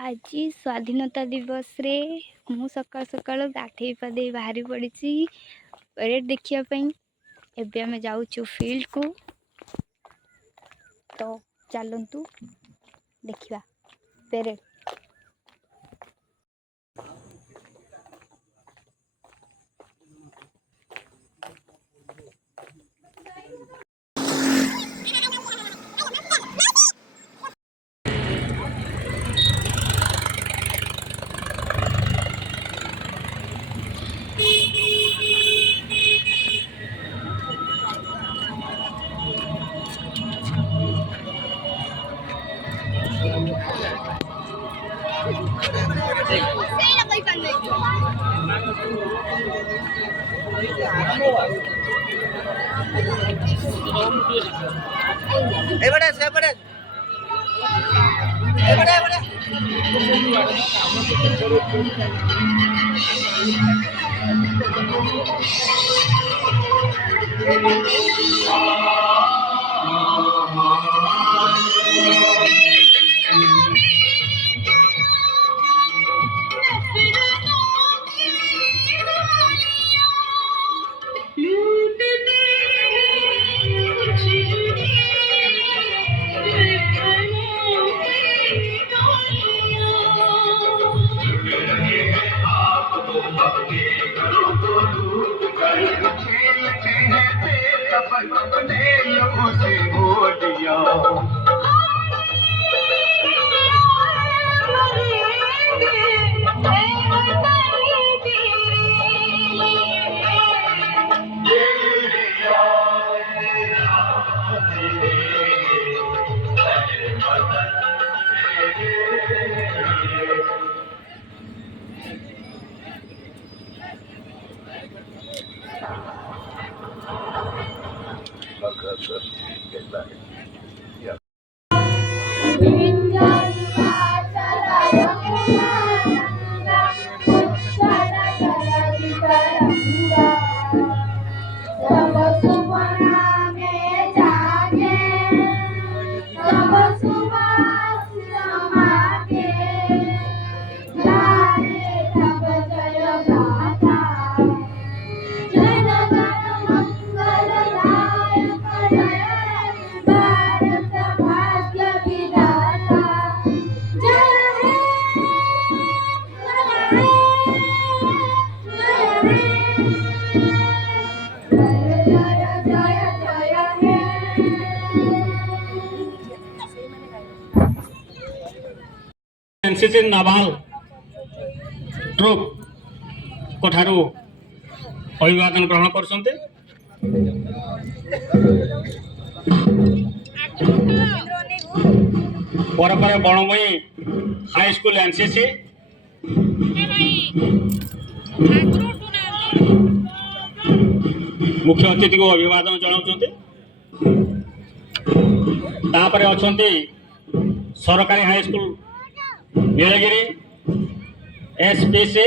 आज स्वाधीनता दिवस रे मु सकाल सकाल गाधे पाधे बाहरी पड़ी परेड देखापी। एबे आमे जाऊँ फील्ड को, तो चलतु देखा परेड। एनसीसी नाभाल ट्रुप कोठारू अभिवादन ग्रहण करछन्ते। पर बणमई हाई स्कूल एनसीसी मुख्य अतिथि को अभिवादन जनाउछन्ते। तापर अछन्ते सरकारी high school Nilgiri SPC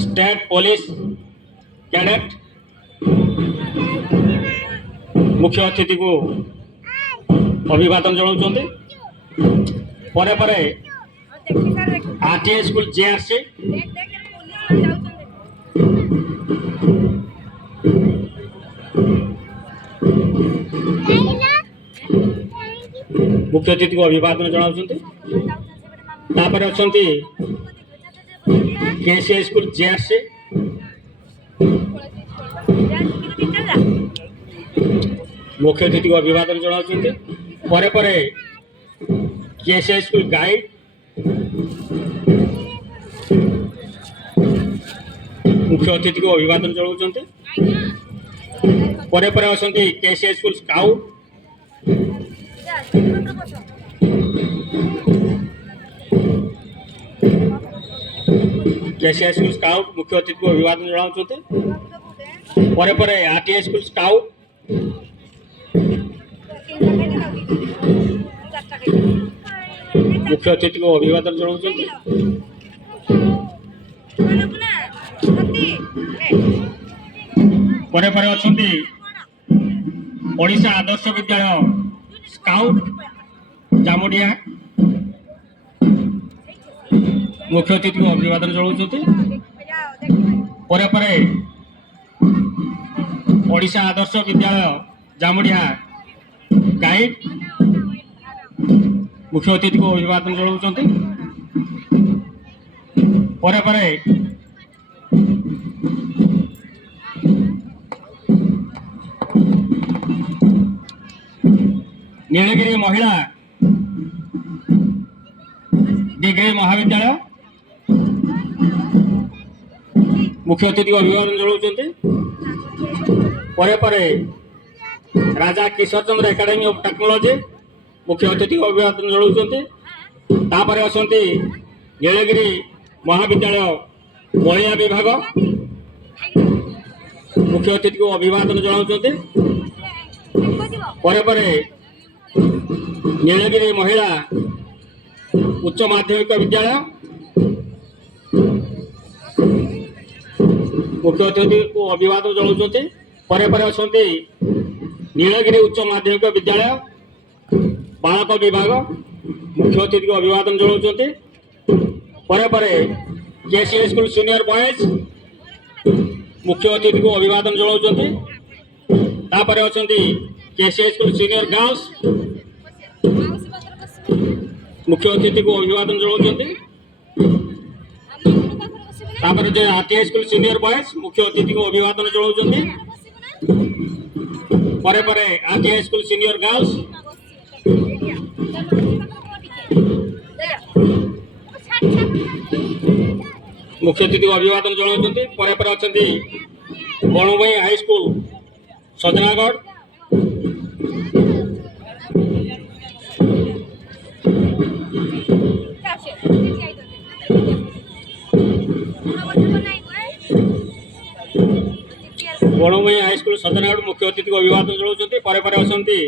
state police cadet मुख्य अतिथि को अभिवादन जनाउछन्ते। परे परे आरटीए स्कूल जेआरसी मुख्य अतिथि को अभिवादन जनाउछन्ते। तापर अछन्ती केसीआई स्कूल जेआरसी मुख्य अतिथि को अभिवादन जनाउछन्ते। परे परे केसीआई स्कूल गाइड मुख्य अतिथि को अभिवादन जनाउछन्ते। परे परे अछन्ती KCI school scout KCI school scout मुख्य अतिथि को अभिवादन जनाउछन्ते। परे परे आरटीए स्कूल स्काउट मुख्य अतिथि को अभिवादन जनाउछन्ते। परे परे अछन्ती ओडिशा आदर्श विद्यालय स्काउट जामुडिया मुख्य अतिथि को अभिवादन जनाउछन्ति। परे परे ओडिशा आदर्श विद्यालय जामुडिया गाइड मुख्य अतिथि को अभिवादन जनाउछन्ति। परे परे नीलगिरी महिला डिग्री महाविद्यालय मुख्य अतिथि को अभिवादन जनाउछन्ति। परे परे राजा किशोर चंद्र एकाडेमी ऑफ टेक्नोलॉजी मुख्य अतिथि को अभिवादन जनाउछन्ति। तापरे असंती नीलगिरी महाविद्यालय महिला विभाग मुख्य अतिथि को अभिवादन जनाउछन्ति। परे परे नीलगिरी महिला उच्च माध्यमिक विद्यालय मुख्य अतिथि को अभिवादन जनाउछन्ति। परे परे असंती नीलगिरी उच्च माध्यमिक विद्यालय बालक विभाग मुख्य अतिथि को अभिवादन जनाउछन्ति। परे परे केसी स्कूल सीनियर बॉयज मुख्य अतिथि को अभिवादन जनाउछन्ति। तापरे असंती केसी स्कूल सीनियर गर्ल्स मुख्य अतिथि को अभिवादन जनाउछन्ति। तापरे जे आरटीआई स्कूल सीनियर बॉयज मुख्य अतिथि को अभिवादन जनाउछन्ति। परे परे आरटीआई स्कूल सीनियर गर्ल्स मुख्य अतिथि को अभिवादन जनाउछन्ति। परे परे अछन्ति बणुभाई हाई स्कूल सजनागढ़ बणुभाई हाई स्कूल सजनागढ़ मुख्य अतिथि को अभिवादन जनाउछन्ति। परे परे अछन्ति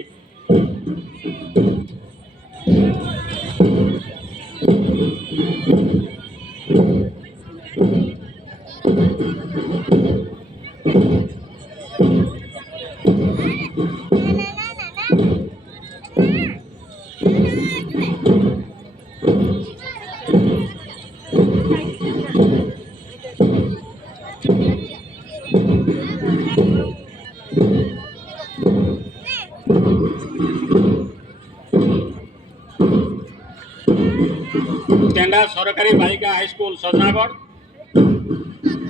टेंडा सरकारी बालिका हाई स्कूल सजनागढ़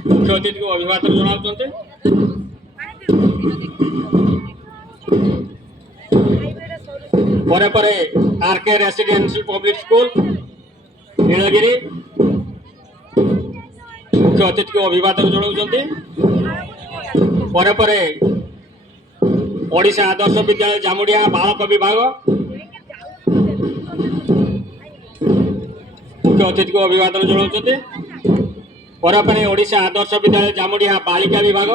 मुख्य अतिथि को अभिवादन जनाउछन्ति। परे परे RK residential public school Nilgiri मुख्य अतिथि को अभिवादन जनाउछन्ति। परे परे ओडिशा आदर्श विद्यालय जामुडिया बालक विभाग मुख्य अतिथि को अभिवादन जनाउछन्ति। परे परे ओडिशा आदर्श विद्यालय जामुडिया बालिका विभाग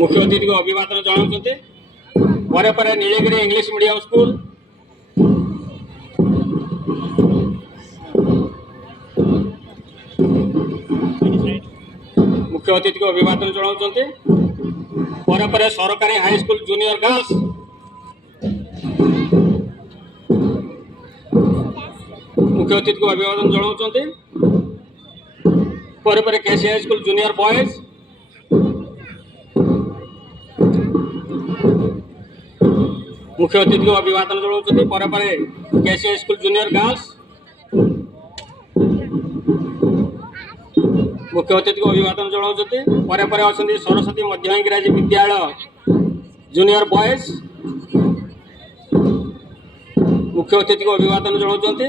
मुख्य अतिथि को अभिवादन जनाउछन्ति। परे परे नीलगिरी इंग्लिश मीडियम स्कूल मुख्य अतिथि को अभिवादन जनाउछन्ति। परे परे सरकारी हाई स्कूल जूनियर गर्ल्स मुख्य अतिथि को अभिवादन जनाउछन्ति। परे परे केसी हाई स्कूल जूनियर बॉयज मुख्य अतिथि को अभिवादन जनाउछन्ति। परे परे केसी हाई स्कूल जूनियर गर्ल्स मुख्य अतिथि को अभिवादन जनाउछन्ति। परे परे अछन्ति सरस्वती मध्य इंग्राजी विद्यालय जूनियर बॉयज मुख्य अतिथि को अभिवादन जनाउछन्ति।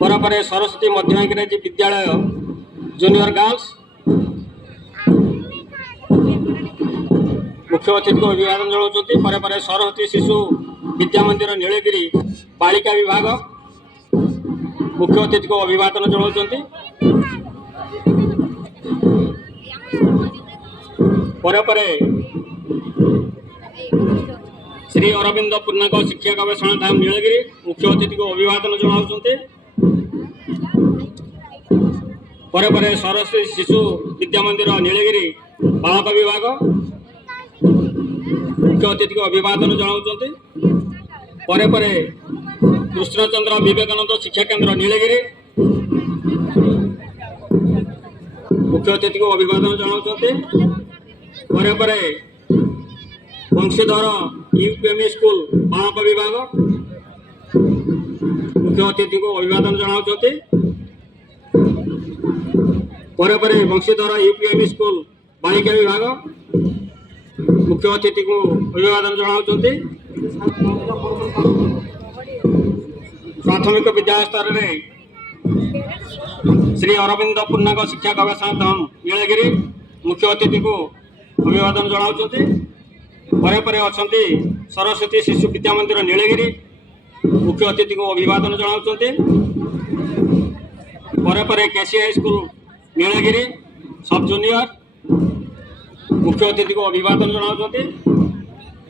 परे परे सरस्वती मध्य इंग्राजी विद्यालय जूनियर गर्ल्स मुख्य अतिथि को अभिवादन जनाउछन्ति। परे परे सरस्वती शिशु विद्या मंदिर नीलगिरी बालिका विभाग मुख्य अतिथि को अभिवादन जनाउछन्ति। परे परे श्री अरविंद पूर्णांक शिक्षा गवेषणा धाम नीलगिरी मुख्य अतिथि को अभिवादन जनाउछन्ति। परे परे सरस्वती शिशु विद्या मंदिर नीलगिरी बालक विभाग मुख्य अतिथि को अभिवादन जनाउछन्ते। परे परे कृष्णचंद्र विवेकानंद शिक्षा केंद्र नीलगिरी मुख्य अतिथि को अभिवादन जनाउछन्ते। परे परे वंशीधर यूपीएमई स्कूल बालक विभाग मुख्य अतिथि को अभिवादन जनाउछन्ते। परे परे वंशीधर यूपीएमई स्कूल बालिका विभाग मुख्य अतिथि को अभिवादन जनाउछन्ते। प्राथमिक विद्यालय स्तर में श्री अरविंद पूर्णांग शिक्षा गवेषणा धाम नीलगिरी मुख्य अतिथि को अभिवादन जनाउछन्ते। परे परे अछन्ति सरस्वती शिशु विद्या मंदिर नीलगिरी मुख्य अतिथि को अभिवादन जनाउछन्ते। परे परे केसी हाई स्कूल नीलगिरी सब जूनियर मुख्य अतिथि को अभिवादन जनाउछन्ते।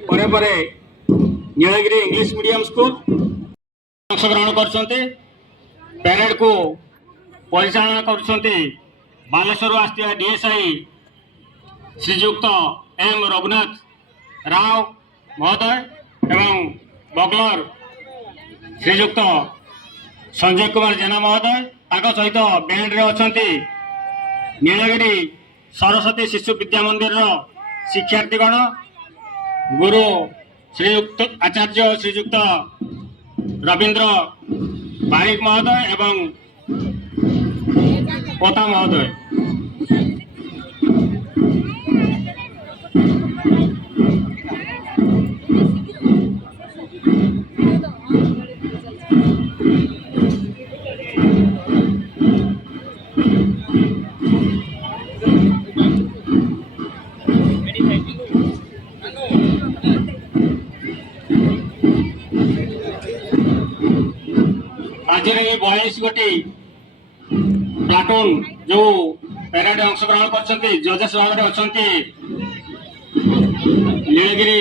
परे परे नीलगिरी इंग्लिश मीडियम स्कूल अंशग्रहण करछन्ते। पैरेड को परिचालन करछन्ते बालेश्वर आस्थिया डीएसआई श्रीयुक्त एम रघुनाथ राव महोदय एवं बगलर श्रीयुक्त संजय कुमार जेना महोदय ताक सहित बैंड रे अछन्ति नीलगिरी सरस्वती शिशु विद्या मंदिर शिक्षार्थीगण गुरु श्रीयुक्त आचार्य श्रीयुक्त रवींद्र बारिक महोदय एवं पोता महोदय। आज 42 गोटी प्लाटून जो पैरेड अंशग्रहण कर जजेस भाव में अच्छा नीलगिरी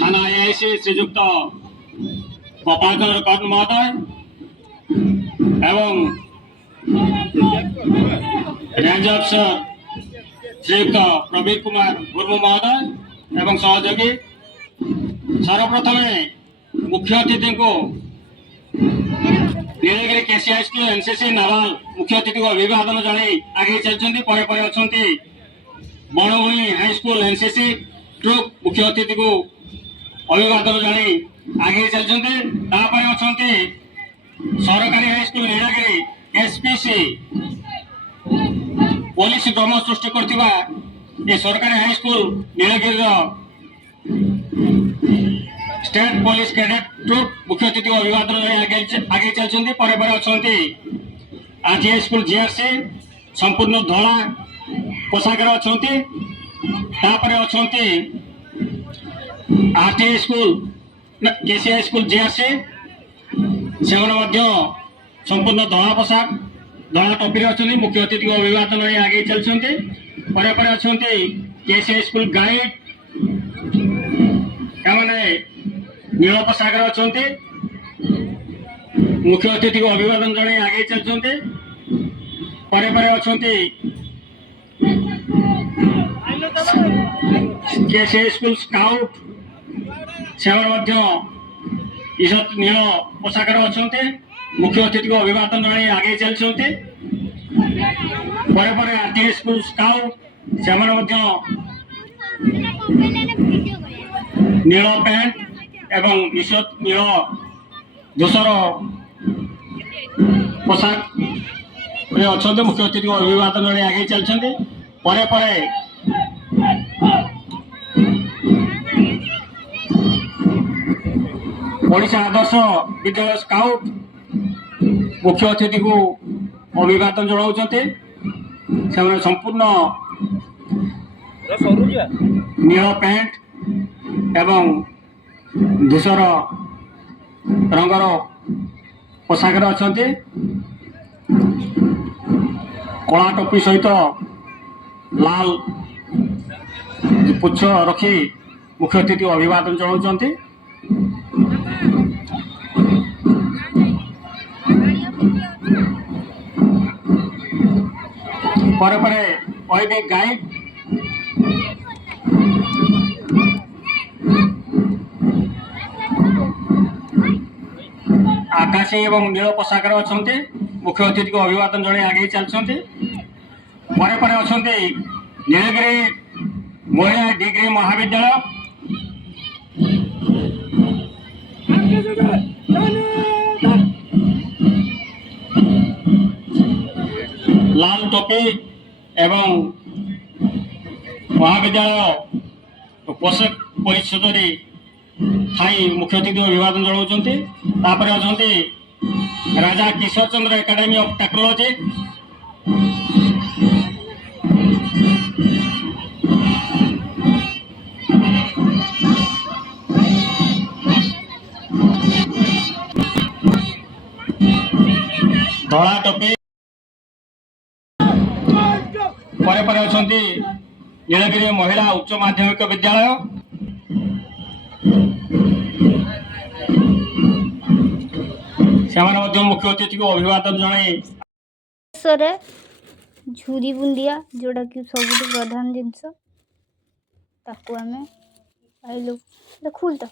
थाना आईआईसी श्रीयुक्त गोपाल चंद्र कर्ण महोदय एवं रेंज अफसर श्रीयुक्त प्रवीर कुमार मुर्मू महोदय एवं सहयोगी। सर्वप्रथम मुख्य अतिथि को नीलगिरी केसी हाई स्कूल एनसीसी नावाल मुख्य अतिथि को अभिवादन जनाई आगे चलते। परे परे अच्छा Banabhumi high school NCC troop मुख्य अतिथि को अभिवादन जनाई आगे चलते। अच्छा सरकारी high school Nilgiri SPC police भ्रम सृष्टि करथिबा ए सरकारी high school Nilgiri state police cadet troop मुख्य अतिथि को अभिवादन आगे चलते। परे परे अच्छा आरटीआई स्कूल जीआरसी संपूर्ण धला पोशाक अच्छा RTI school KCI school GRC से संपूर्ण धला पोशाक धला टोपी अच्छा मुख्य अतिथि को अभिवादन आगे चलते। परे परे अच्छा केसीआई स्कूल गाइड नील पोशाक अच्छा मुख्य अतिथि को अभिवादन जनाई आगे चलते। परे परे अच्छा केसीआई स्कूल स्काउट से नील पोशाक अच्छा मुख्य अतिथि को अभिवादन जनाई आगे चलते। परे परे आरटीआई स्कूल स्काउट से नील पैंट एवं ईश्वर नील धूसर पोशाक अच्छा मुख्य अतिथि को अभिवादन आगे चलते। परे परे ओडिशा आदर्श विद्यालय स्काउट मुख्य अतिथि को अभिवादन जनाउछन्ते। से संपूर्ण नील पैंट एवं धूसर रंगर पोशाक अच्छा कला टोपी सहित लाल पुच्छ रखी मुख्य अतिथि अभिवादन जनाउछन्ते। परे परे गाइड ଫରାସୀ ଏବଂ ନୀଳ ପୋଷାକରେ ଅଛନ୍ତି ମୁଖ୍ୟ ଅତିଥିକୁ ଅଭିବାଦନ ଜଣାଇ ଆଗେଇ ଚାଲିଛନ୍ତି। ପରେ ପରେ ଅଛନ୍ତି ନୀଳଗିରି ମହିଳା ଡିଗ୍ରୀ ମହାବିଦ୍ୟାଳୟ। ଲାଲ ଟୋପି ଏବଂ ମହାବିଦ୍ୟାଳୟ ପୋଷାକ ପରିଚ୍ଛଦରେ ଥାଇ ମୁଖ୍ୟ ଅତିଥି ଅଭିବାଦନ ଜଣାଉଛନ୍ତି। ତାପରେ ଅଛନ୍ତି ରାଜା Kishore Chandra academy of technology. ଧଳା ଟୋପି। ପରେ ପରେ ଅଛନ୍ତି ନୀଳଗିରି ମହିଳା ଉଚ୍ଚ ମାଧ୍ୟମିକ ବିଦ୍ୟାଳୟ। ସେମାନେ ମଧ୍ୟ ମୁଖ୍ୟ ଅତିଥିକୁ ଅଭିବାଦନ ଜଣାଇ ଶେଷରେ ଝୁରି ବୁନ୍ଦିଆ ଯେଉଁଟାକି ସବୁଠୁ ପ୍ରଧାନ ଜିନିଷ ତାକୁ ଆମେ ପାଇଲୁ। ଦେଖୁଲ ତ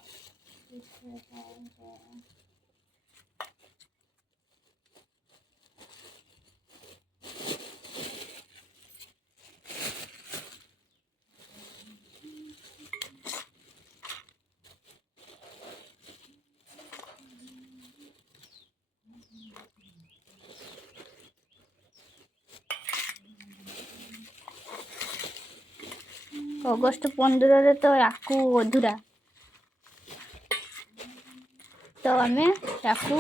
ଅଗଷ୍ଟ 15ରେ ତ ୟାକୁ ଅଧୁରା, ତ ଆମେ ୟାକୁ